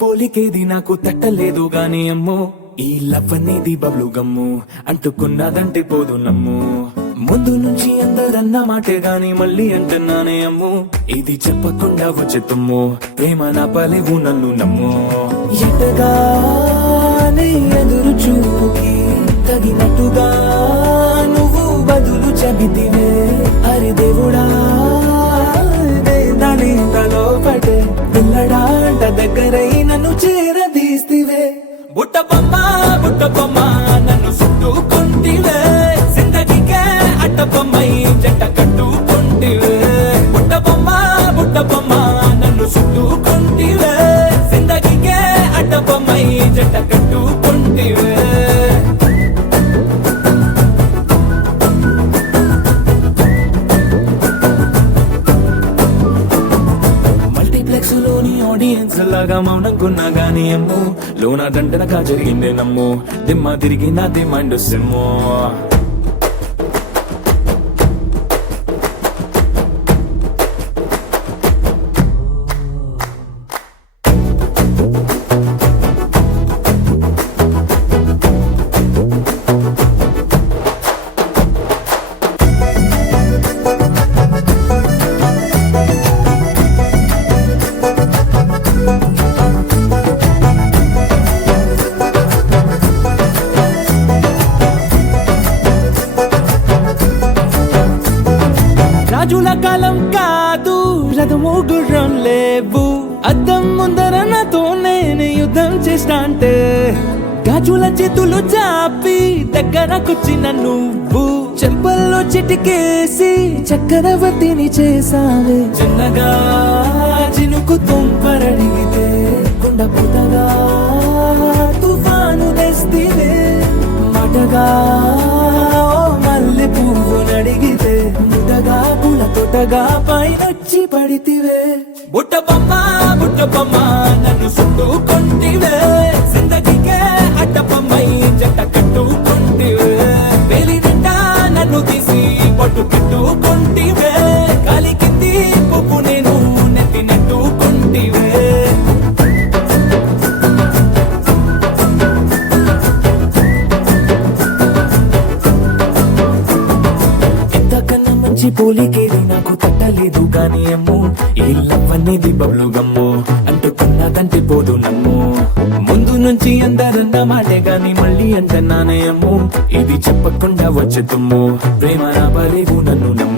పోలికేది నాకు తట్టలేదు గాని అమ్మో ఈ లవ్ అనేది బబ్లు గమ్ము అంటుకున్నదంటే పోదు నమ్ము ముందు నుంచి అందరన్న మాటే గాని మళ్ళీ అంటున్నానే అమ్ము ఇది చెప్పకుండా వచ్చే తుమ్ము ప్రేమ నా పలేవు నన్ను నమ్ము ఎటగానే ఎదురు చూకి తగినట్టుగా నువ్వు బదులు చెబితివే అరి దేవుడా దాని తలో పటే పిల్లడాంట దగ్గరై నన్ను చేరదీస్తివే బుట్ట బొమ్మ నన్ను చుట్టుకుంటివే జిందగీకే అట్ట బొమ్మై జంట కట్టుకుంటివే బుట్ట బొమ్మ నన్ను చుట్టుకుంటివే జిందగీకే అట్ట బొమ్మై జంట కట్టుకుంటివే లోని ఆడియన్స్ లాగా మౌనంకున్నా గానీ అమ్ము లోన దండనగా జరిగిందే నమ్ము దిమ్మ తిరిగి నా దిమ్మండు సిమ్ము రాజుల కాలం కాదు రథము గుర్రం లేవు అద్దం ముందర నాతో నేను యుద్ధం చేస్తా అంటే గాజుల చేతులు చాపి దగ్గరకొచ్చిన నువ్వు చెంపల్లో చిటికేసి చక్రవర్తిని చేసావే చిన్నగా చినుకు తుంపరడిగితే కొండ పుటగా తుఫాను తెస్తివే మాటగా మల్లె పువ్వు నడిగితే ముదగా పుల తొటగా పైనొచ్చి పడితివే బుట్ట బొమ్మ నన్ను చుట్టుకుంటివే జిందగీకే అట్ట బొమ్మై జంట కట్టుకుంటివే వేలి నిండా నన్ను తీసి పట్టు పెట్టుకుంటివే కాలి కింది పువ్వు నేను నెత్తి నెట్టుకుంటివే పోలికేది నాకు తట్టలేదు గాని అమ్ము ఈ లవ్ అనేది బబ్లు గమ్ము అంటుకున్నదంటే పోదు నమ్ము ముందు నుంచి అందరన్న మాటే గాని మళ్ళీ అంటున్నానే అమ్ము ఇది చెప్పకుండా వచ్చే తుమ్ము ప్రేమ నా పలేవు నన్ను నమ్ము